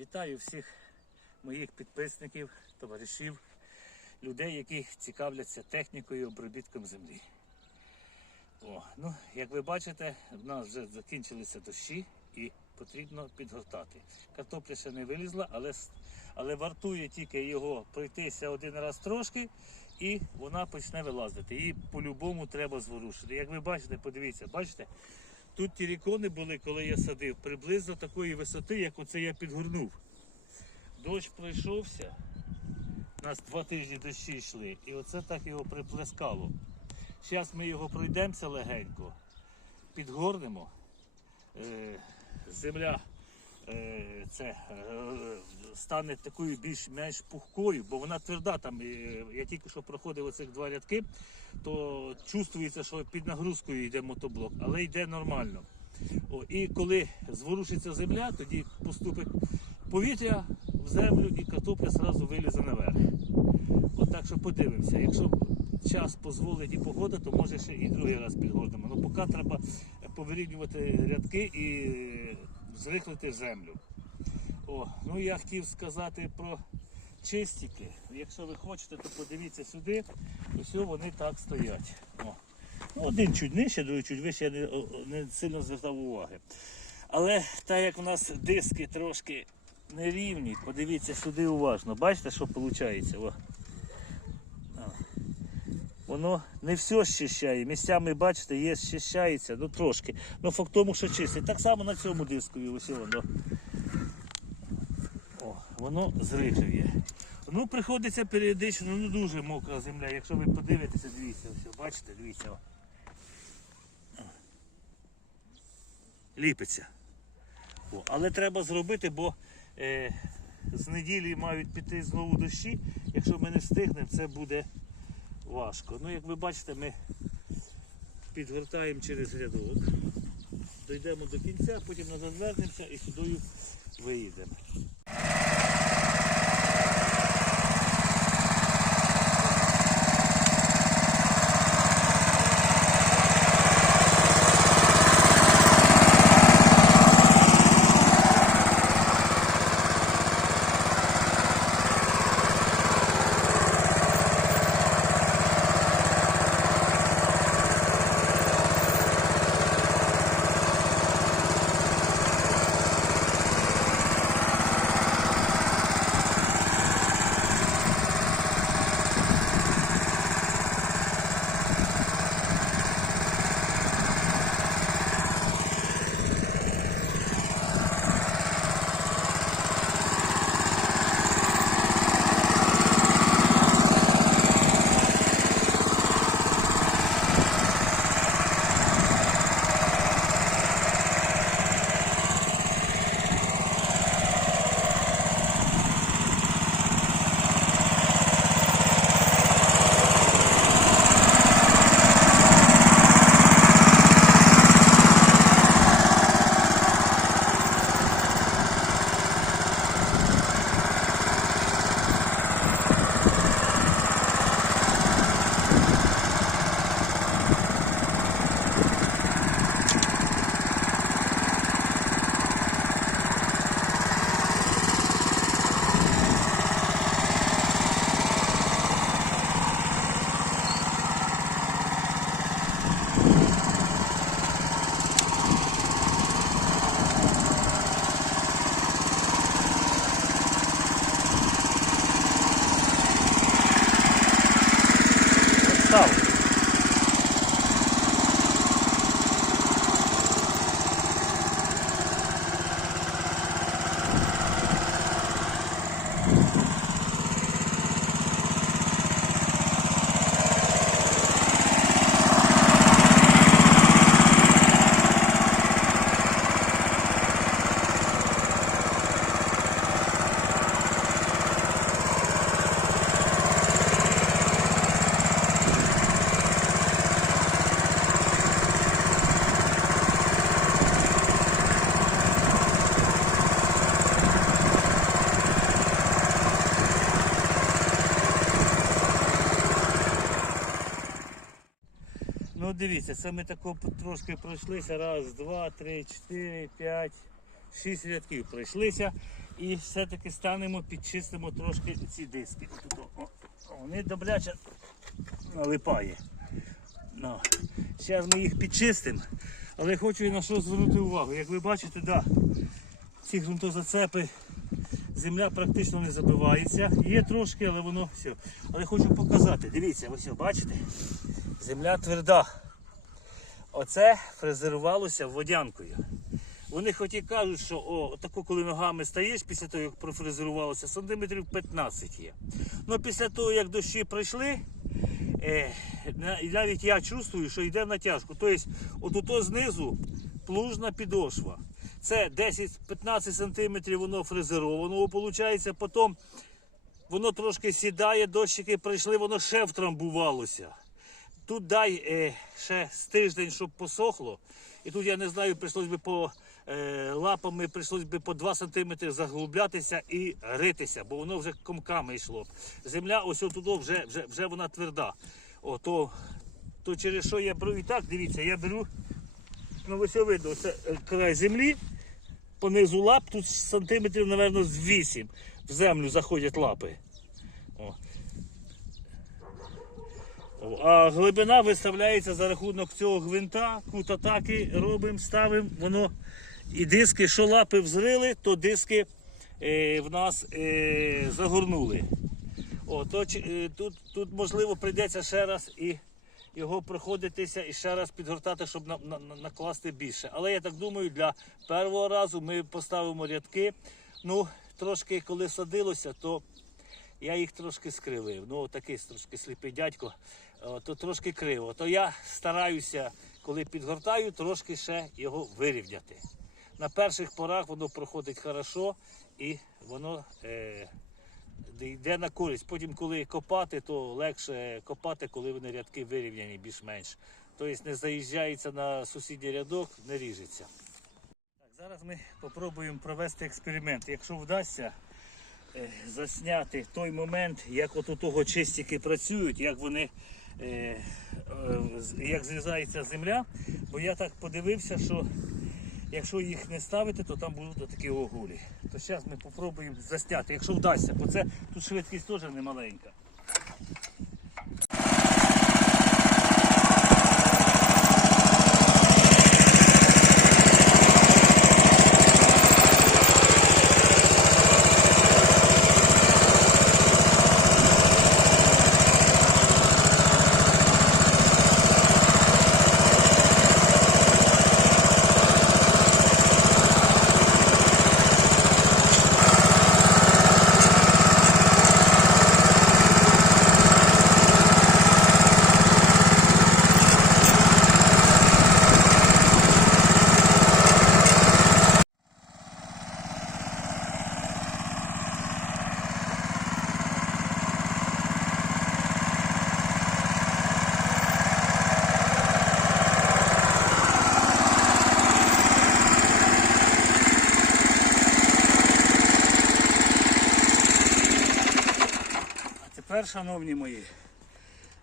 Вітаю всіх моїх підписників, товаришів, людей, які цікавляться технікою і обробітком землі. О, ну, як ви бачите, в нас вже закінчилися дощі і потрібно підгортати. Картопля ще не вилізла, але, але вартує тільки його пройтися один раз трошки, і вона почне вилазити. Її по-любому треба зворушити. Як ви бачите, подивіться, бачите? Тут ті рікони були, коли я садив, приблизно такої висоти, як оце я підгорнув. Дощ пройшовся, у нас два тижні дощі йшли, і оце так його приплескало. Зараз ми його пройдемося легенько, підгорнемо. Е, земля це, е, стане такою більш-менш пухкою, бо вона тверда. Там, е, я тільки що проходив оцих два рядки, то чувствується, що під нагрузкою йде мотоблок, але йде нормально. О, і коли зворушиться земля, тоді поступить повітря в землю і картопля зразу вилізе наверх. От так що подивимося. Якщо час дозволить і погода, то може ще і другий раз підгорнемо. Ну поки треба повирівнювати рядки і зрихлити землю. О, ну я хотів сказати про чистики. Якщо ви хочете, то подивіться сюди. Ось вони так стоять. О. Ну, один чуть нижче, другий чуть вище, я не, не сильно звертав уваги. Але так як у нас диски трошки нерівні, подивіться сюди уважно. Бачите, що виходить? Воно не все щищає. Місцями, бачите, є, щищається, ну трошки. Ну факт тому, що чистить. Так само на цьому дискові ось воно. О, воно зрихлює. Ну, приходиться періодично, ну дуже мокра земля. Якщо ви подивитеся, дивіться, все, бачите, дивіться. Ліпиться. О, але треба зробити, бо е, з неділі мають піти знову дощі. Якщо ми не встигнемо, це буде важко. Ну, як ви бачите, ми підгортаємо через рядок. Дійдемо до кінця, потім назад вернемося і сюди виїдемо. Дивіться, це ми тако трошки пройшлися. Раз, два, три, чотири, п'ять, шість рядків пройшлися. І все-таки станемо, підчистимо трошки ці диски. Вони добряче налипає. Ну, зараз ми їх підчистимо. Але хочу і на що звернути увагу. Як ви бачите, да, ці ґрунтозацепи, земля практично не забивається. Є трошки, але воно все. Але хочу показати. Дивіться, ось бачите? Земля тверда. Оце фрезерувалося водянкою. Вони хоч і кажуть, що о, таку, коли ногами стаєш після того, як профрезерувалося, сантиметрів 15 є. Ну після того, як дощі пройшли, е, навіть я чувствую, що йде натяжку. Тобто, отут знизу плужна підошва. Це 10-15 сантиметрів воно фрезерованого виходить, потім воно трошки сідає, дощики прийшли, воно ще втрамбувалося. Тут дай е, ще з тиждень, щоб посохло. І тут я не знаю, прийшлось би по е, лапами, прийшлось би по 2 см заглублятися і ритися, бо воно вже комками йшло. Земля ось тут вже, вже, вже вона тверда. О, то, то через що я беру і так, дивіться, я беру, ну ось видно, це е, край землі, понизу лап, тут сантиметрів, мабуть, з 8 в землю заходять лапи. А глибина виставляється за рахунок цього гвинта, кут атаки робимо, ставимо, воно і диски, що лапи взрили, то диски е, в нас е, загорнули. О, то, е, тут, тут можливо прийдеться ще раз і його проходитися і ще раз підгортати, щоб на, на, на- накласти більше. Але я так думаю, для першого разу ми поставимо рядки. Ну, трошки коли садилося, то я їх трошки скривив. Ну, такий трошки сліпий дядько, то трошки криво. То я стараюся, коли підгортаю, трошки ще його вирівняти. На перших порах воно проходить хорошо і воно е, йде на користь. Потім, коли копати, то легше копати, коли вони рядки вирівняні більш-менш. Тобто не заїжджається на сусідній рядок, не ріжеться. Так, зараз ми спробуємо провести експеримент. Якщо вдасться, засняти той момент, як от у того чистіки працюють, як вони е, е, як зрізається земля. Бо я так подивився, що якщо їх не ставити, то там будуть такі огулі. То зараз ми спробуємо засняти, якщо вдасться, бо це тут швидкість теж не тепер, шановні мої,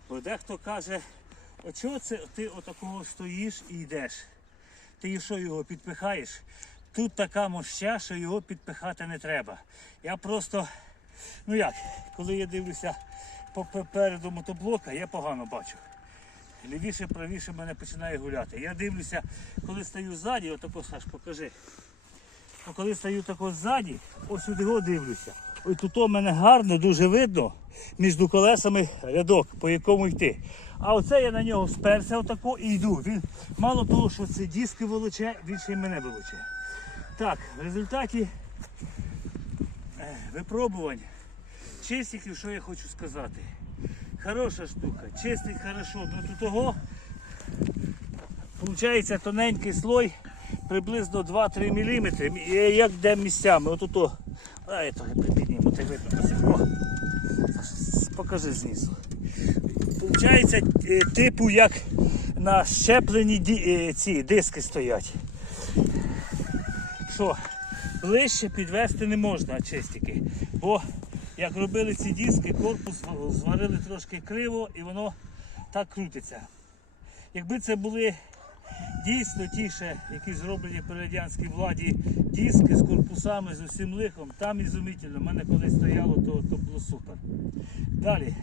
бо дехто каже, а чого це ти отакого стоїш і йдеш? Ти що його підпихаєш? Тут така моща, що його підпихати не треба. Я просто, ну як, коли я дивлюся попереду мотоблока, я погано бачу. Лівіше, правіше мене починає гуляти. Я дивлюся, коли стою ззаді, отако Саш, покажи. Ну, коли стою тако ззаді, ось сюди його дивлюся. Ой, тут у мене гарно, дуже видно між колесами рядок, по якому йти. А оце я на нього сперся отако і йду. Він мало того, що це диски волоче, він ще й мене волоче. Так, в результаті е, випробувань чистиків, що я хочу сказати. Хороша штука, чистить хорошо. Ну того Получається тоненький слой, приблизно 2-3 мм. Як де місцями. От ото. А я трохи припідніму, так видно. О, покажи знизу. Получається, е, типу, як на щеплені е, ці диски стоять. Що, ближче підвести не можна чистики. Бо як робили ці диски, корпус зварили трошки криво і воно так крутиться. Якби це були Дійсно, ті ще, які зроблені при радянській владі, диски з корпусами, з усім лихом, там ізумітельно. У мене коли стояло, то, то було супер. Далі.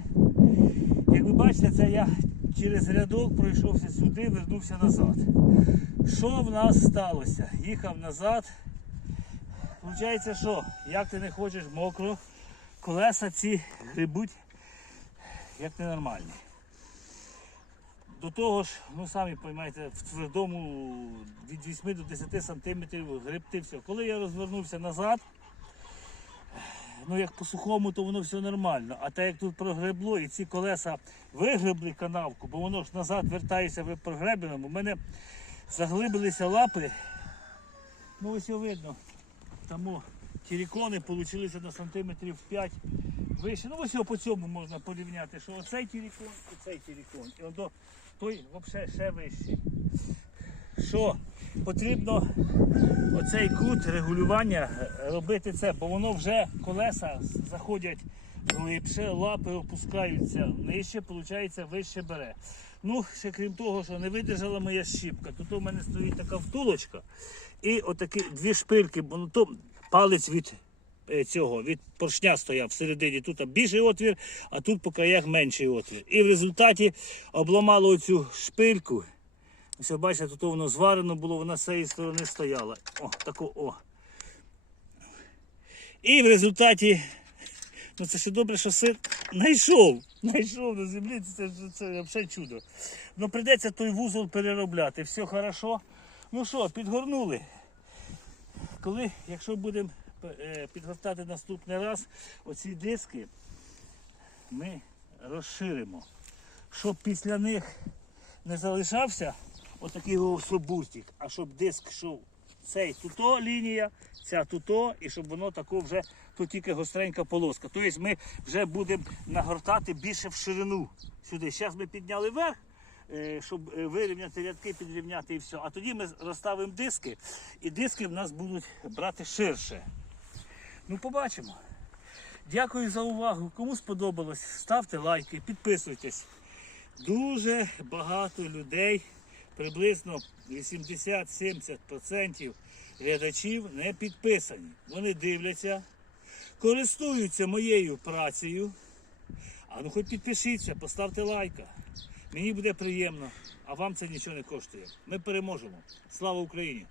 Як ви бачите, це я через рядок пройшовся сюди, вернувся назад. Що в нас сталося? Їхав назад. Получається, що як ти не хочеш мокро, колеса ці грибуть як ненормальні. До того ж, ну самі розумієте, в твердому від 8 до 10 сантиметрів грибти все. Коли я розвернувся назад, ну як по сухому, то воно все нормально. А те, як тут прогребло, і ці колеса вигребли канавку, бо воно ж назад вертається в прогребленому, у мене заглибилися лапи. Ну ось його видно. Тому тірікони получилися на сантиметрів 5 вище. Ну ось по цьому можна порівняти, що оцей тірікон і цей тірікон. І ото той взагалі ще вищий. Що потрібно оцей кут регулювання робити це, бо воно вже колеса заходять глибше, лапи опускаються нижче, виходить, вище бере. Ну, ще крім того, що не видержала моя щіпка. Тут у мене стоїть така втулочка і отакі дві шпильки, бо ну, то палець від цього, від поршня стояв всередині. Тут більший отвір, а тут по краях менший отвір. І в результаті обламало оцю шпильку. Ось бачите, тут воно зварено було, вона з цієї сторони стояла. О, тако, о. І в результаті, ну це ще добре, що сир знайшов. Знайшов на землі, це, це, це взагалі чудо. Ну прийдеться той вузол переробляти. Все хорошо. Ну що, підгорнули. Коли, якщо будемо е, підгортати наступний раз, оці диски ми розширимо, щоб після них не залишався отакий собустик, а щоб диск йшов цей туто лінія, ця туто, і щоб воно тако вже тут тільки гостренька полоска. Тобто ми вже будемо нагортати більше в ширину сюди. Зараз ми підняли вверх, е, щоб е, вирівняти рядки, підрівняти і все. А тоді ми розставимо диски, і диски в нас будуть брати ширше. Ну, побачимо. Дякую за увагу. Кому сподобалось, ставте лайки, підписуйтесь. Дуже багато людей, приблизно 80-70% глядачів не підписані. Вони дивляться, користуються моєю працею. А ну хоч підпишіться, поставте лайка. Мені буде приємно, а вам це нічого не коштує. Ми переможемо. Слава Україні!